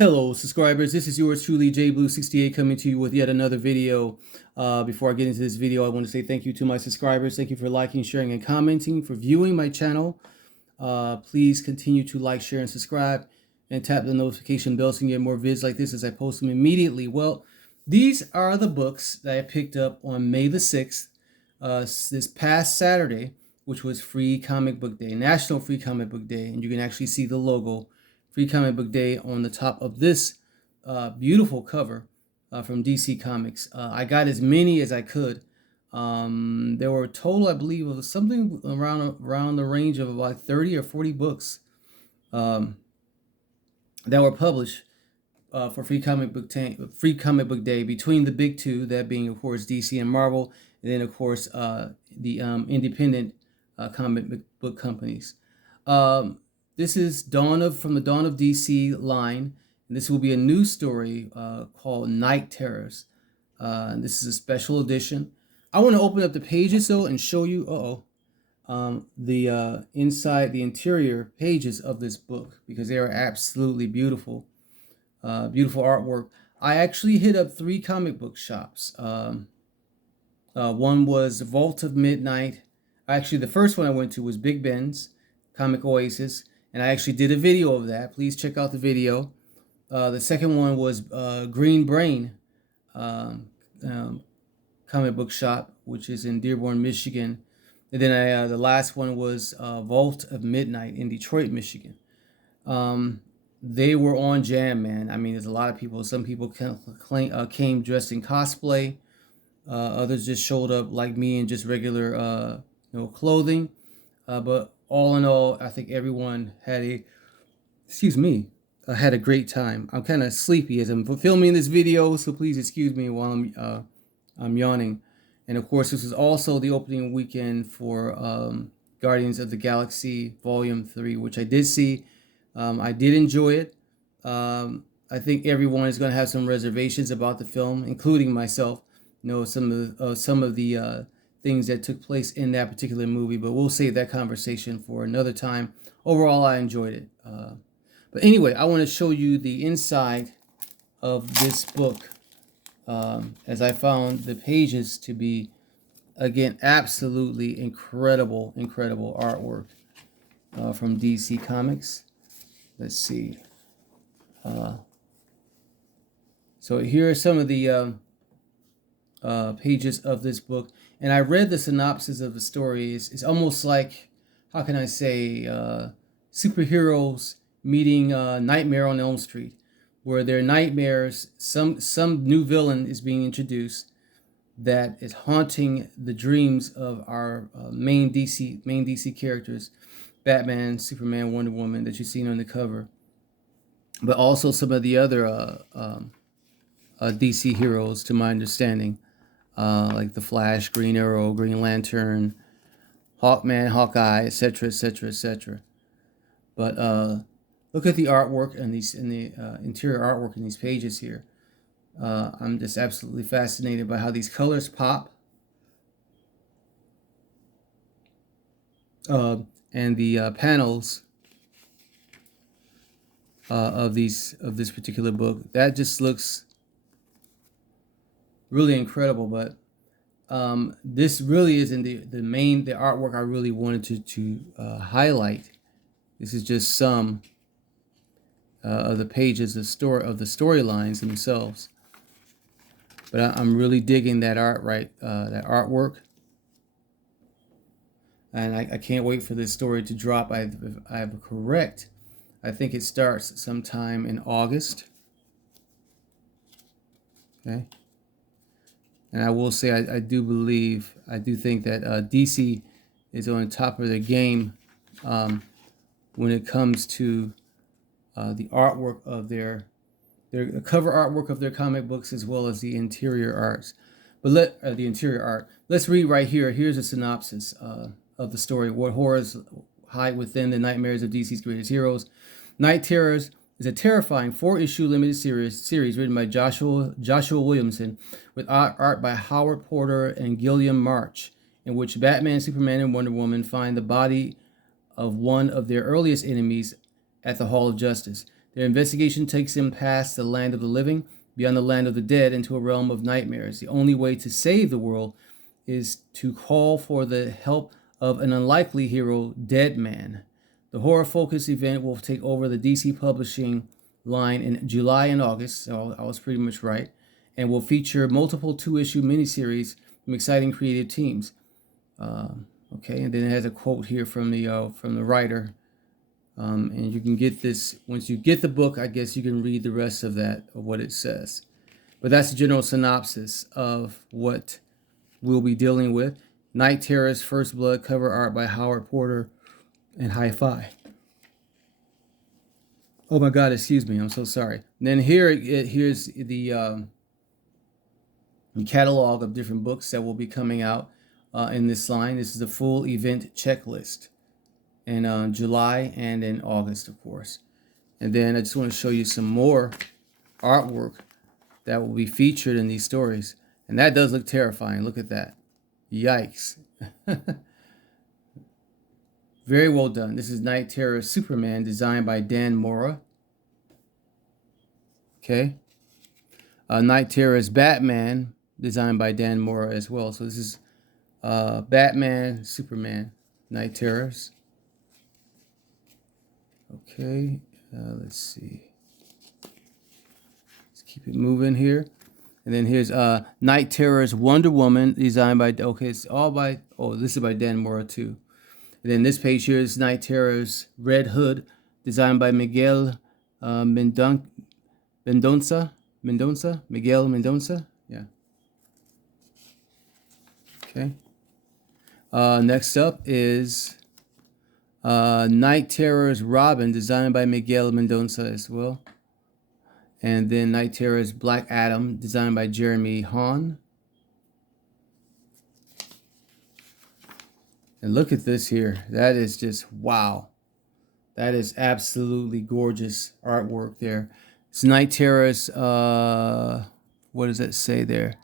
Hello, subscribers. This is yours truly, JBlue68, coming to you with yet another video. Before I get into this video, I want to say thank you to my subscribers. Thank you for liking, sharing, and commenting, for viewing my channel. Please continue to like, share, and subscribe, and tap the notification bell so you can get more vids like this as I post them immediately. Well, these are the books that I picked up on May the 6th, this past Saturday, which was Free Comic Book Day, National Free Comic Book Day, and you can actually see the logo Free Comic Book Day on the top of this beautiful cover from DC Comics. I got as many as I could. There were a total, I believe, of something around the range of about 30 or 40 books um, that were published for Free Comic Book Day between the big two, that being, of course, DC and Marvel, and then, of course, the independent comic book companies. This is from the Dawn of DC line, and this will be a new story called Night Terrors. This is a special edition. I want to open up the pages though and show you the interior pages of this book, because they are absolutely beautiful, beautiful artwork. I actually hit up 3 comic book shops. One was Vault of Midnight. Actually, the first one I went to was Big Ben's Comic Oasis, and I actually did a video of that. Please check out the video. The second one was Green Brain comic book shop, which is in Dearborn, Michigan. And then the last one was Vault of Midnight in Detroit, Michigan. They were on jam, man. I mean, there's a lot of people. Some people came dressed in cosplay. Others just showed up like me in just regular clothing. But all in all, I think everyone had had a great time. I'm kind of sleepy as I'm filming this video, so please excuse me while I'm yawning. And of course, this is also the opening weekend for Guardians of the Galaxy Volume 3, which I did see. I did enjoy it. I think everyone is going to have some reservations about the film, including myself. Some of the things that took place in that particular movie, but we'll save that conversation for another time. Overall, I enjoyed it. But anyway, I want to show you the inside of this book, as I found the pages to be, again, absolutely incredible artwork from DC Comics. Let's see. So here are some of the pages of this book, and I read the synopsis of the story. It's almost like, how can I say, superheroes meeting Nightmare on Elm Street, where their nightmares, some new villain is being introduced that is haunting the dreams of our main DC characters, Batman, Superman, Wonder Woman, that you've seen on the cover, but also some of the other DC heroes, to my understanding. Like the Flash, Green Arrow, Green Lantern, Hawkman, Hawkeye, etc., etc., etc. But look at the artwork and the interior artwork in these pages here. I'm just absolutely fascinated by how these colors pop, and the panels of this particular book. That just looks really incredible. But this really isn't the artwork I really wanted to highlight. This is just some of the pages of the storylines themselves. But I'm really digging that that artwork, and I can't wait for this story to drop. I have correct. I think it starts sometime in August. Okay. And I will say, I do think that DC is on top of their game when it comes to the artwork of their cover artwork of their comic books, as well as the interior arts. But the interior art. Let's read right here. Here's a synopsis of the story. What horrors hide within the nightmares of DC's greatest heroes? Night Terrors is a terrifying 4-issue limited series written by Joshua Williamson, with art by Howard Porter and Gilliam March, in which Batman, Superman, and Wonder Woman find the body of one of their earliest enemies at the Hall of Justice. Their investigation takes them past the land of the living, beyond the land of the dead, into a realm of nightmares. The only way to save the world is to call for the help of an unlikely hero, Deadman. The horror-focused event will take over the DC publishing line in July and August, so I was pretty much right, and will feature multiple 2-issue miniseries from exciting creative teams. Okay, and then it has a quote here from the writer, and you can get this once you get the book. I guess you can read the rest of what it says, but that's the general synopsis of what we'll be dealing with. Night Terrors First Blood, cover art by Howard Porter and Hi-Fi. Oh my God, excuse me, I'm so sorry. And then here's the catalog of different books that will be coming out in this line. This is the full event checklist in July and in August, of course. And then I just want to show you some more artwork that will be featured in these stories. And that does look terrifying. Look at that. Yikes. Very well done. This is Night Terror Superman, designed by Dan Mora. Okay. Night Terror's Batman, designed by Dan Mora as well. So this is Batman, Superman, Night Terrors. Okay. Let's see. Let's keep it moving here. And then here's Night Terror's Wonder Woman, designed by, okay, it's all by, oh, this is by Dan Mora too. And then this page here is Night Terror's Red Hood, designed by Miguel Mendonça. Miguel Mendonça, yeah. Okay. Next up is Night Terror's Robin, designed by Miguel Mendonça as well. And then Night Terror's Black Adam, designed by Jeremy Haun. And look at this here. That is just wow. That is absolutely gorgeous artwork there. It's Night Terror's, what does that say there?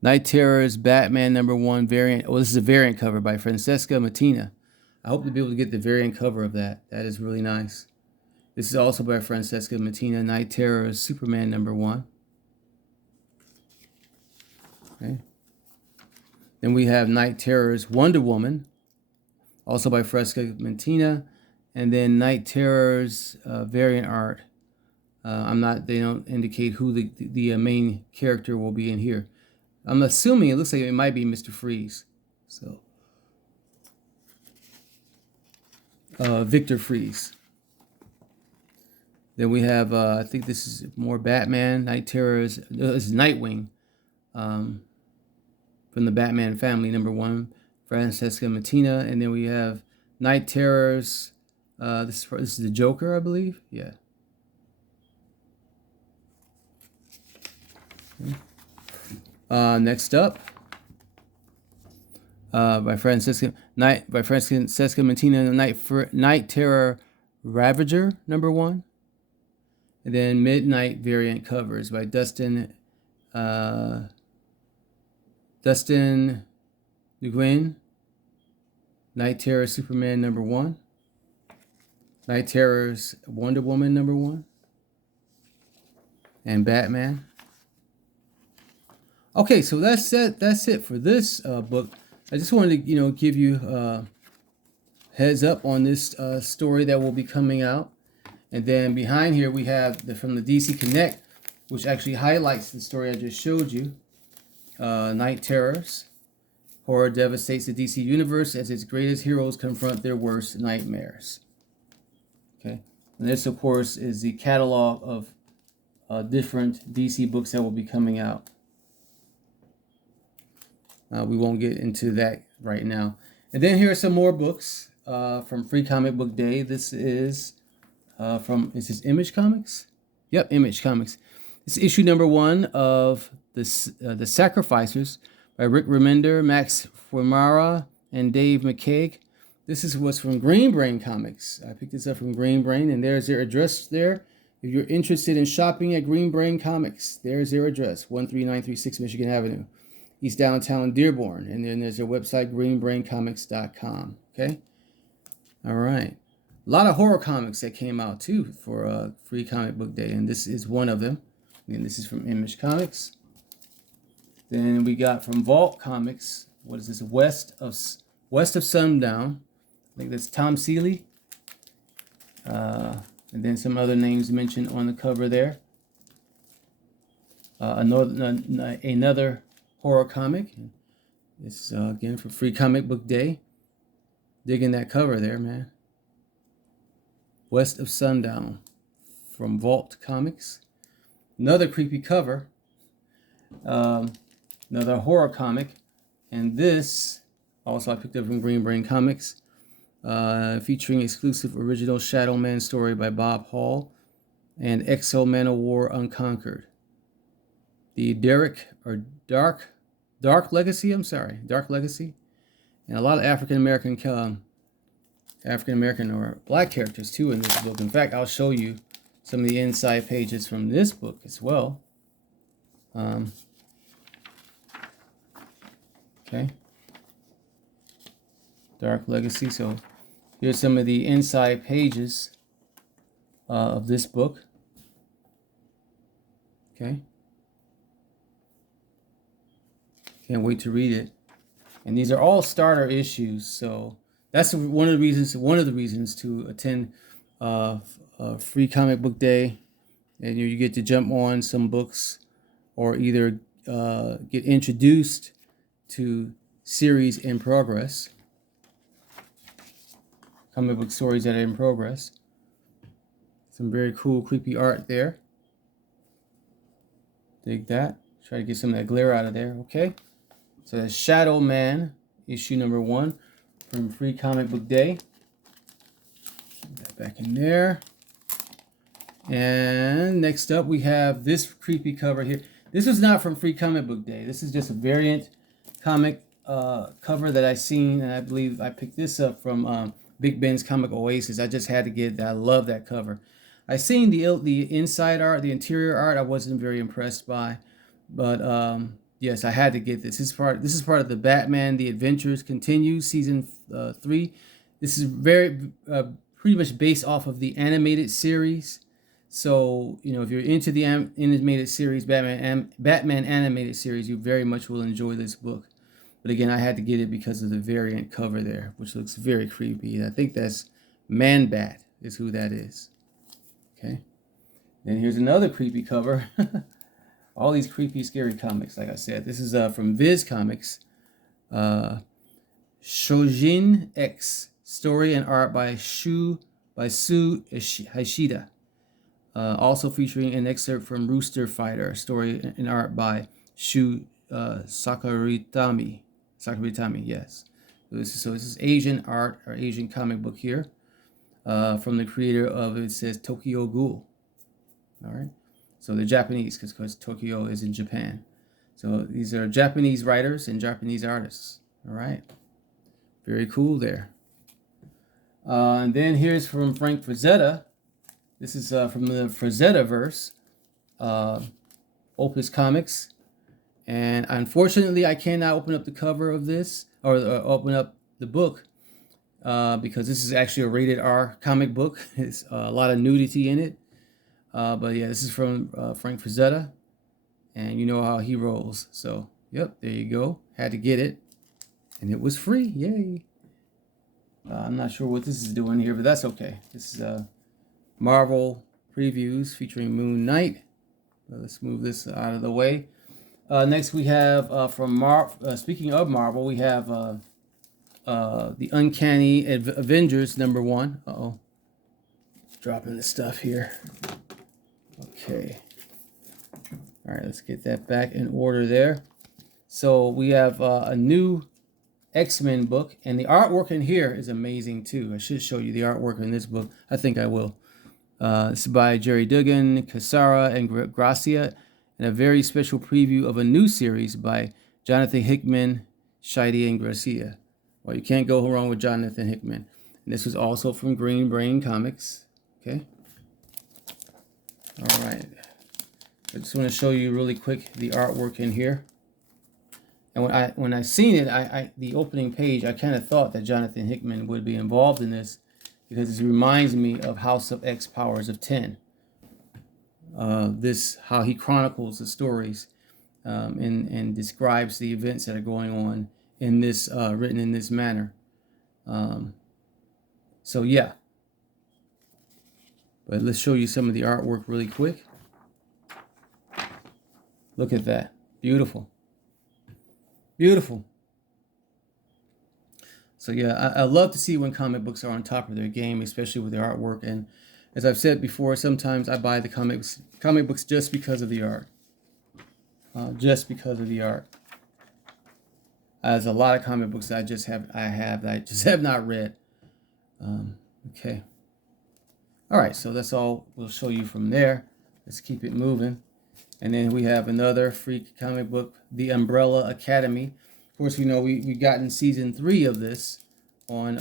Night Terror's Batman #1 variant. Oh, this is a variant cover by Francesca Mattina. I hope to be able to get the variant cover of that. That is really nice. This is also by Francesca Mattina, Night Terror's Superman #1. Okay. Then we have Night Terror's Wonder Woman, also by Francesca Mattina, and then Night Terror's variant art. They don't indicate who the main character will be in here. I'm assuming it looks like it might be Mr. Freeze. So, Victor Freeze. Then we have, I think this is more Batman, Night Terror's, this is Nightwing, from the Batman family, #1, Francesca Mattina. And then we have Night Terror's, this is the Joker, I believe, yeah. Okay. Next up, by Francesca Mattina, Night Terror Ravager #1. And then Midnight variant covers by Dustin Nguyen. Night Terror Superman #1. Night Terror's Wonder Woman #1. And Batman. Okay, so that's it for this book. I just wanted to give you heads up on this story that will be coming out. And then behind here we have from the DC Connect, which actually highlights the story I just showed you. Night Terrors. Horror devastates the DC universe as its greatest heroes confront their worst nightmares. Okay, and this, of course, is the catalog of different DC books that will be coming out. We won't get into that right now. And then here are some more books from Free Comic Book Day. This is is this Image Comics? Yep, Image Comics. It's issue #1 of the Sacrificers by Rick Remender, Max Fuimara, and Dave McCaig. This is what's from Green Brain Comics. I picked this up from Green Brain, and there's their address there. If you're interested in shopping at Green Brain Comics, there's their address, 13936 Michigan Avenue, East Downtown Dearborn. And then there's their website, greenbraincomics.com. Okay? All right. A lot of horror comics that came out too for Free Comic Book Day, and this is one of them. And this is from Image Comics. Then we got from Vault Comics. What is this? West of Sundown. I think that's Tom Seeley. And then some other names mentioned on the cover there. Another horror comic. This is again for Free Comic Book Day. Digging that cover there, man. West of Sundown from Vault Comics. Another creepy cover. Another horror comic. And this also I picked up from Green Brain Comics. Featuring exclusive original Shadow Man story by Bob Hall and Exo Manowar Unconquered. The Dark Legacy, Dark Legacy. And a lot of African American or black characters too in this book. In fact, I'll show you some of the inside pages from this book as well. Okay. Dark Legacy. So here's some of the inside pages of this book. Okay. Can't wait to read it. And these are all starter issues, so that's one of the reasons to attend Free Comic Book Day, and you get to jump on some books, or either get introduced to series in progress, comic book stories that are in progress. Some very cool, creepy art there. Dig that. Try to get some of that glare out of there. Okay. So that's Shadow Man, issue number 1 from Free Comic Book Day. Put that back in there. And next up we have this creepy cover here. This was not from Free Comic Book Day. This is just a variant comic cover that I seen, and I believe I picked this up from Big Ben's Comic Oasis. I just had to get that. I love that cover. I seen the inside art, the interior art. I wasn't very impressed by, but yes, I had to get this. This is part of the Batman: The Adventures Continue season 3. This is very pretty much based off of the animated series. So, you know, if you're into the animated series, Batman animated series, you very much will enjoy this book. But again, I had to get it because of the variant cover there, which looks very creepy. I think that's Man-Bat is who that is. Okay. Then here's another creepy cover. All these creepy, scary comics, like I said. This is from Viz Comics. Shojin X. Story and art by Sue Hashida. Also featuring an excerpt from Rooster Fighter. Story and art by Shu Sakuritami. Sakuritami, yes. So this is Asian art, or Asian comic book here. From the creator of, it says, Tokyo Ghoul. All right. So they're Japanese, because Tokyo is in Japan. So these are Japanese writers and Japanese artists. All right. Very cool there. And then here's from Frank Frazetta. This is from the Frazetta-verse, Opus Comics. And unfortunately, I cannot open up the cover of this, or open up the book, because this is actually a rated R comic book. It's a lot of nudity in it. But yeah, this is from Frank Frazetta, and you know how he rolls. So, yep, there you go. Had to get it, and it was free. Yay! I'm not sure what this is doing here, but that's okay. This is Marvel previews featuring Moon Knight. Let's move this out of the way. Next, we have from speaking of Marvel, we have the Uncanny Avengers #1. Uh-oh. Dropping the stuff here. Okay. All right, let's get that back in order there. So we have a new X-Men book, and the artwork in here is amazing too. I should show you the artwork in this book. I think I will. This is by Jerry Duggan, Casara, and Gracia, and a very special preview of a new series by Jonathan Hickman, Scheide, and Gracia. Well, you can't go wrong with Jonathan Hickman. And this was also from Green Brain Comics. Okay. All right. I just want to show you really quick the artwork in here. And when I seen it, the opening page, I kind of thought that Jonathan Hickman would be involved in this, because it reminds me of House of X Powers of 10. This, how he chronicles the stories and describes the events that are going on in this, written in this manner. So yeah, but let's show you some of the artwork really quick. Look at that. Beautiful. Beautiful. So yeah, I love to see when comic books are on top of their game, especially with their artwork. And as I've said before, sometimes I buy the comic books just because of the art. Just because of the art. There's a lot of comic books that I just have not read. Okay. All right, so that's all we'll show you from there. Let's keep it moving. And then we have another free comic book, The Umbrella Academy. Of course, we know we've gotten season 3 of this on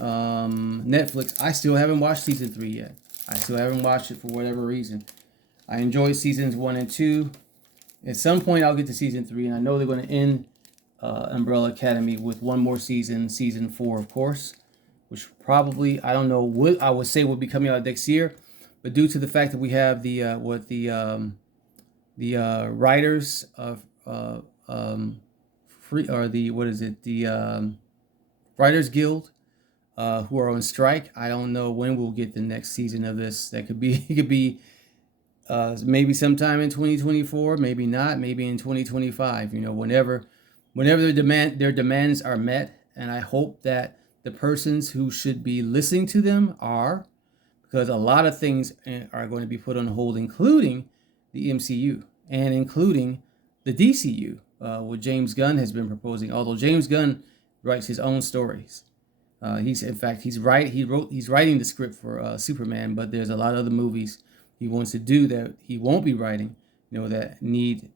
Netflix. I still haven't watched season 3 yet. I still haven't watched it for whatever reason. I enjoyed seasons 1 and 2. At some point, I'll get to season 3, and I know they're going to end Umbrella Academy with one more season, season 4, of course, which probably, I don't know what I would say will be coming out next year, but due to the fact that we have the writers of Writers Guild who are on strike, I don't know when we'll get the next season of this. That could be, it could be maybe sometime in 2024, maybe not, maybe in 2025. You know, whenever their demands are met, and I hope that the persons who should be listening to them are, because a lot of things are going to be put on hold, including the MCU and including the DCU, what James Gunn has been proposing. Although James Gunn writes his own stories, he's writing the script for Superman, but there's a lot of other movies he wants to do that he won't be writing, you know, that need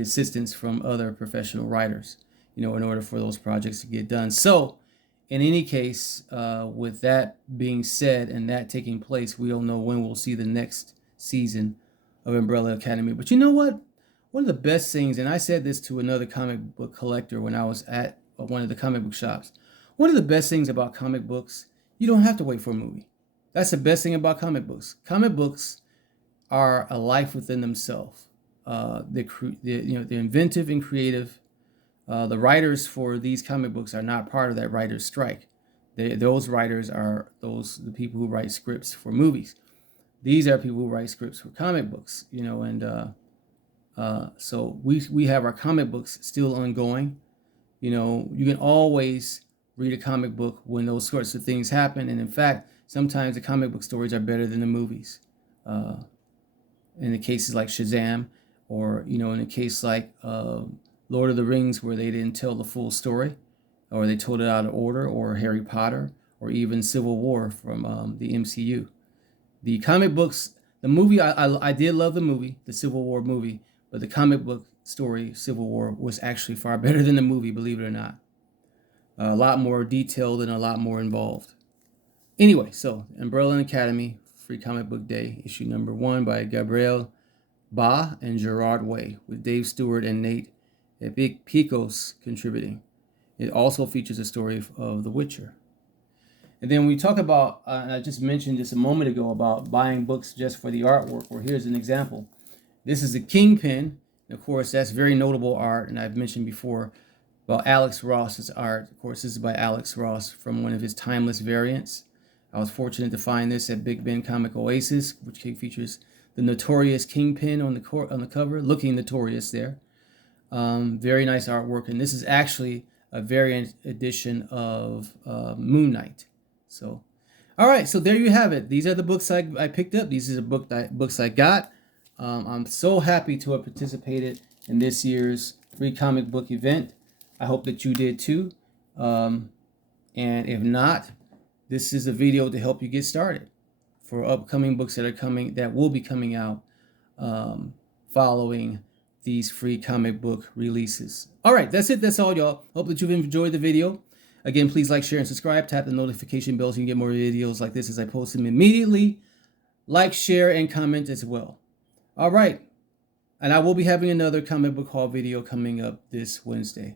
assistance from other professional writers, you know, in order for those projects to get done. So in any case, with that being said and that taking place, we don't know when we'll see the next season of Umbrella Academy. But you know what? One of the best things, and I said this to another comic book collector when I was at one of the comic book shops, one of the best things about comic books, you don't have to wait for a movie. That's the best thing about comic books. Comic books are a life within themselves. They're inventive and creative. The writers for these comic books are not part of that writer's strike. Those writers are the people who write scripts for movies. These are people who write scripts for comic books, you know, and so we have our comic books still ongoing. You know, you can always read a comic book when those sorts of things happen, and in fact, sometimes the comic book stories are better than the movies. In the cases like Shazam, or you know, in a case like Lord of the Rings, where they didn't tell the full story, or they told it out of order, or Harry Potter, or even Civil War from the MCU. The comic books, the movie, I did love the movie, the Civil War movie, but the comic book story, Civil War, was actually far better than the movie, believe it or not. A lot more detailed and a lot more involved. Anyway, so Umbrella Academy, Free Comic Book Day, issue number 1 by Gabriel Ba and Gerard Way, with Dave Stewart and Nate Picos contributing. It also features a story of The Witcher. And then we talk about, and I just mentioned this a moment ago, about buying books just for the artwork. Well, here's an example. This is the Kingpin. Of course, that's very notable art, and I've mentioned before about Alex Ross's art. Of course, this is by Alex Ross from one of his timeless variants. I was fortunate to find this at Big Ben Comic Oasis, which features the notorious Kingpin on the cover, looking notorious there. Very nice artwork, and this is actually a variant edition of Moon Knight. So, all right, so there you have it. These are the books I picked up. These are the books I got. I'm so happy to have participated in this year's free comic book event. I hope that you did too. And if not, this is a video to help you get started for upcoming books that will be coming out following these free comic book releases. All right, that's it. That's all, y'all. Hope that you've enjoyed the video. Again, please like, share, and subscribe. Tap the notification bell so you can get more videos like this as I post them immediately. Like, share, and comment as well. All right. And I will be having another comic book haul video coming up this Wednesday.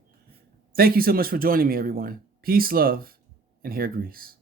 Thank you so much for joining me, everyone. Peace, love, and hair grease.